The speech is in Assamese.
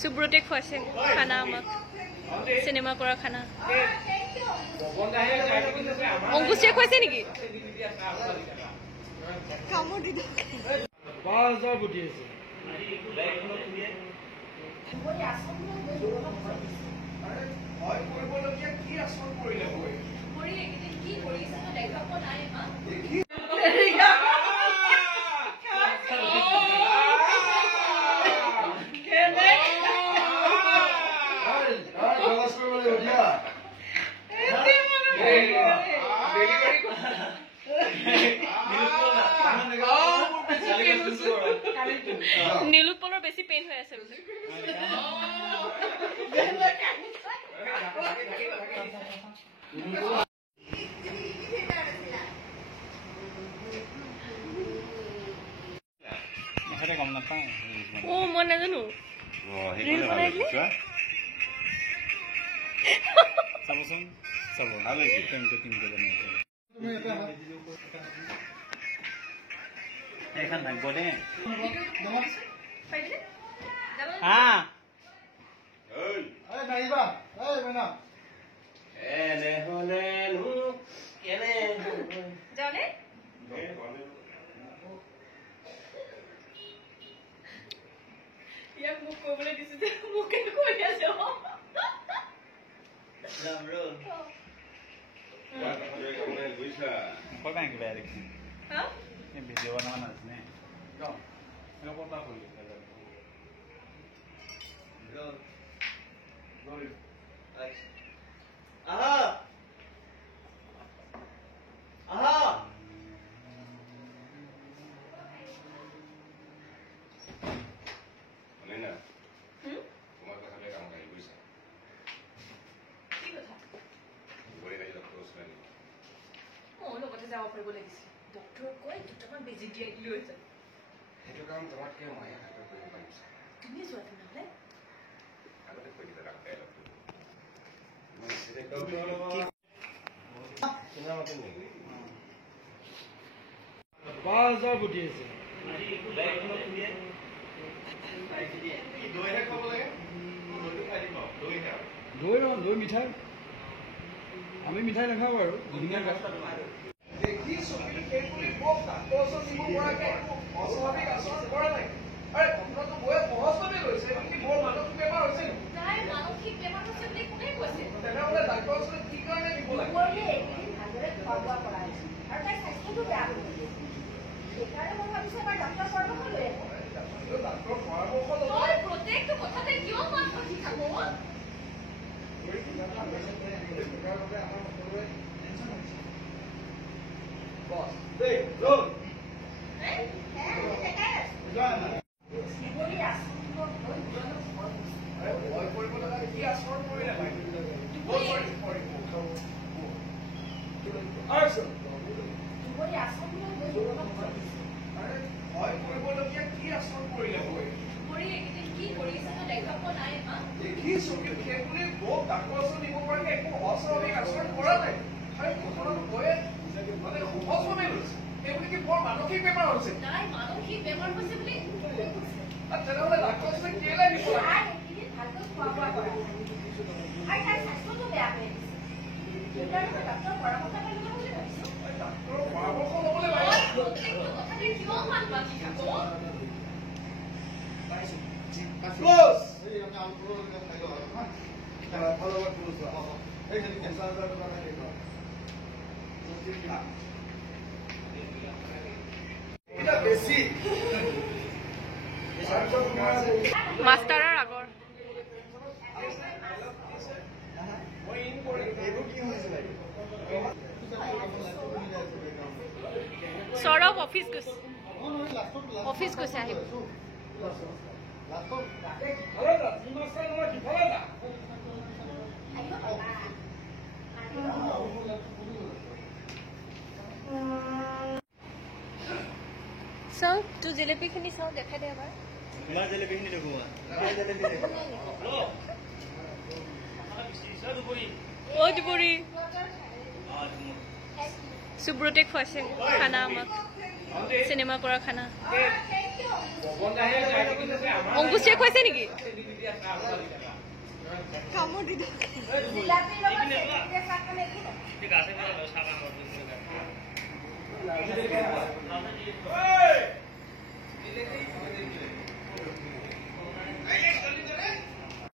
সুব্ৰতে খুৱাইছে খানা আমাক সিনেমা কৰা খানা অংকুশে খুৱাইছে নেকি কামো দি 5000 বুটি আছে হয় কৰিবলগীয়া কি আসন কৰিলে হয় কৰি একেদিন কি কৰিছে তো দেখাব নাই মা দেখি নীলুৎপলৰ বেছি পেইন হৈ আছে বোলে ও মই নাজানো ৰীল বনাই দিলে চাবচোন চাব ভাল হৈছে টেংকে বনাইছে এখন ভাগ্য দে ইয়াক মোক ক'বলৈ দিছো যে মোকে কৈ আছে কৈ পাই কিবা দেখি ভিডিঅ' বনোৱা নাছিলে যাব পাৰিব লাগিছিল ডক্টৰ কৈ দুটামান বেজি দিয়াই দিলো হৈছে সেইটো কাম তোমাতকে মই হাতৰ কৰিব পাৰিছো তুমি যোৱা তেনেহ'লে আগতে কৈ দিলা ৰাখে অলপ 5000 বুটি আছে দৈ মিঠাই আমি মিঠাই নাখাওঁ বাৰু দেখিছো সেইবুলি কক ডাক্তৰৰ দিব পৰাকে অস্বাভাৱিক আচৰণ কৰা নাই আৰে আপোনাৰতো বয়স সহজভাৱে গৈছে কি বৰ মানসিক বেমাৰ হৈছে তাই মানসিক বেমাৰ হৈছে বুলি কোনে কৈছে তেনেহ'লে ডাক্তৰৰ ওচৰত কি কাৰণে দিব লাগে ভালদৰে খোৱা বোৱা কৰা আৰু তাইৰ স্বাস্থ্যটো বেয়া হৈ গৈছে সেইকাৰণে মই ভাবিছো এবাৰ ডাক্তৰৰ পৰামৰ্শ লৈ আহোঁ ডাক্তৰৰ পৰামৰ্শ ল'ব তই প্ৰত্যেকটো কথাতে কিয় মাত মাতি থাকো আমাৰ সকলোৰে টেনচন হৈছে বস দেই ৰোল ভয় কৰিব লগা কি আচৰণ কৰিলে ভয় কৰিবলগীয়া কি আচৰণ কৰিলে হয় কৰি একেদিন কি কৰিছে তো দেখাব নাই মা দেখিছো কিন্তু সেইবুলি কক ডাক্তৰৰ ওচৰত দিব পৰাকে একো অস্বাভাৱিক আচৰণ কৰা নাই আৰু ঘটনাটো গৈয়ে মানে সহজভাৱে গৈছে সেইবুলি কি বৰ মানসিক বেমাৰ হৈছে তাই মানসিক বেমাৰ হৈছে বুলি তেনেহ'লে ডাক্তৰৰ ওচৰত কেলৈ দিব লাগে ভালকৈ খোৱা বোৱা কৰা আৰু তাইৰ স্বাস্থ্যটো বেয়া হৈ গৈছে সেইকাৰণে মই ডাক্তৰৰ পৰামৰ্শ লৈ ল'ব বুলি ভাবিছো ডাক্তৰৰ পৰামৰ্শ ল'বলৈ লাগে প্ৰত্যেকটো কথাতে কিয় মাত মাতি থাকো ক্লোজ বেছি মাষ্টাৰৰ আগৰ সৌৰভ অফিচ গৈছে আহিব চাও তো জেলেপীখিনি চাও দেখাই দে এবাৰ তোমাৰ জেলেপীখিনি দেখুওৱা ও দুপুৰী সুব্ৰতে খুৱাইছে খানা আমাক সিনেমা কৰা খানা অংকুশে খুৱাইছে নেকি কামড় দিল জিলাপিৰ লগত চেনিৰে চাহ খালে একো নহয়। ঠিক আছে